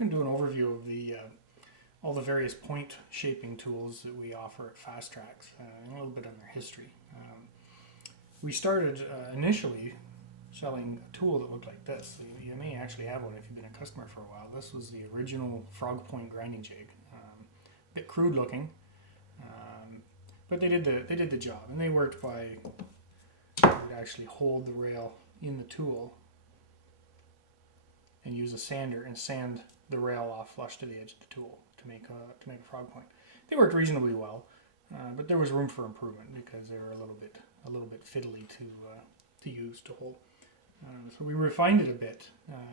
going to do an overview of the all the various point shaping tools that we offer at Fast Tracks, and a little bit on their history. We started initially selling a tool that looked like this. You may actually have one if you've been a customer for a while. This was the original frog point grinding jig. A bit crude looking, but they did the job, and they worked by you would actually hold the rail in the tool and use a sander and sand the rail off flush to the edge of the tool to make a frog point. They worked reasonably well, but there was room for improvement because they were a little bit fiddly to use to hold. So we refined it a bit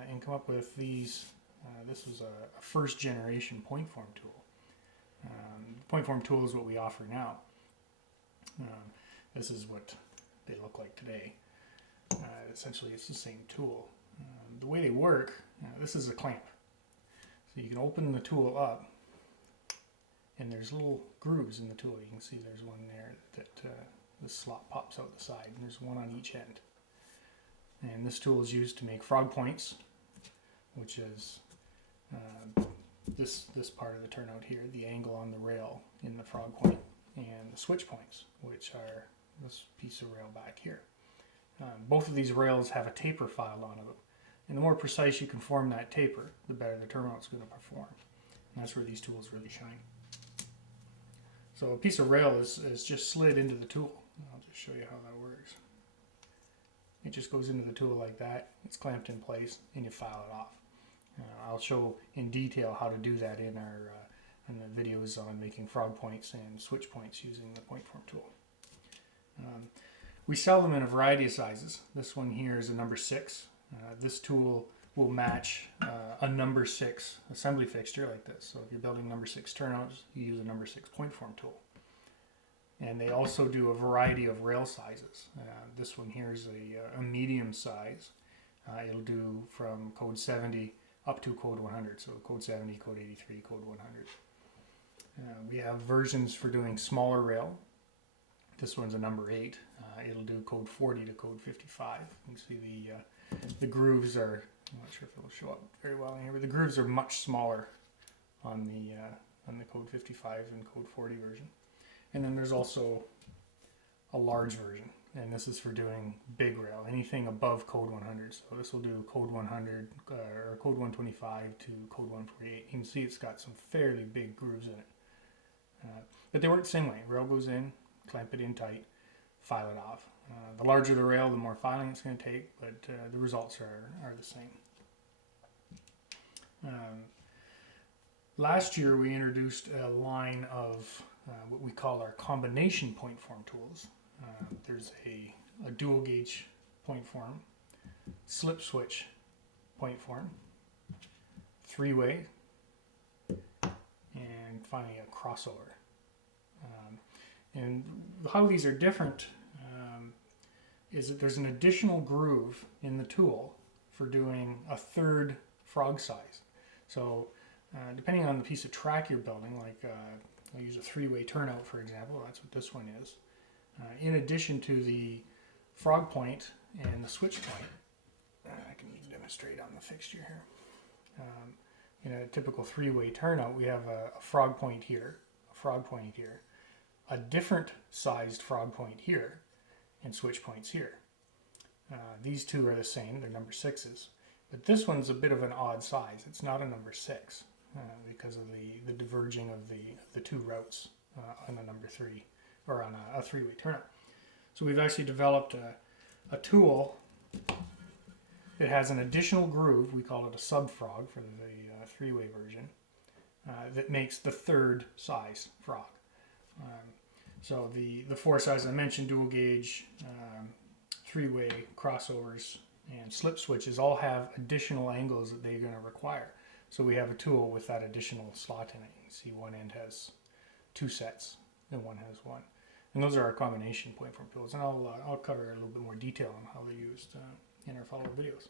and come up with these. This was a first generation PointForm tool. PointForm tool is what we offer now. This is what they look like today. Essentially, it's the same tool. The way they work, this is a clamp. So you can open the tool up, and there's little grooves in the tool. You can see there's one there that the slot pops out the side, and there's one on each end. And this tool is used to make frog points, which is this part of the turnout here, the angle on the rail in the frog point, and the switch points, which are this piece of rail back here. Both of these rails have a taper filed onto them. And the more precise you can form that taper, the better the turnout's going to perform. And that's where these tools really shine. So a piece of rail is just slid into the tool. I'll just show you how that works. It just goes into the tool like that. It's clamped in place, and you file it off. I'll show in detail how to do that in the videos on making frog points and switch points using the PointForm tool. We sell them in a variety of sizes. This one here is a number 6. This tool will match a number 6 assembly fixture like this. So if you're building number 6 turnouts, you use a number 6 PointForm tool. And they also do a variety of rail sizes. This one here is a medium size. It'll do from code 70 up to code 100. So code 70, code 83, code 100. We have versions for doing smaller rail. This one's a number 8. It'll do code 40 to code 55. You can see the grooves are, I'm not sure if it'll show up very well in here, but the grooves are much smaller on the code 55 and code 40 version. And then there's also a large version, and this is for doing big rail, anything above code 100. So this will do code 100 or code 125 to code 148. You can see it's got some fairly big grooves in it. But they work the same way. Rail goes in, clamp it in tight, file it off. The larger the rail, the more filing it's going to take, but the results are the same. Last year we introduced a line of what we call our combination PointForm tools. There's a dual gauge PointForm, slip switch PointForm, 3-way, and finally a crossover. And how these are different is that there's an additional groove in the tool for doing a third frog size. So depending on the piece of track you're building, like I'll use a 3-way turnout for example, that's what this one is. In addition to the frog point and the switch point, I can demonstrate on the fixture here. In a typical 3-way turnout, we have a frog point here, a frog point here, a different sized frog point here, and switch points here. These two are the same, they're number 6s, but this one's a bit of an odd size. It's not a number 6 because of the diverging of the two routes on a number 3 or on a 3-way turnout. So we've actually developed a tool that has an additional groove. We call it a sub frog for the 3-way version that makes the third size frog. So the 4 sizes I mentioned, dual gauge, 3-way, crossovers, and slip switches all have additional angles that they're going to require. So we have a tool with that additional slot in it. You can see one end has 2 sets and one has 1. And those are our combination PointForm tools. And I'll cover a little bit more detail on how they're used in our follow-up videos.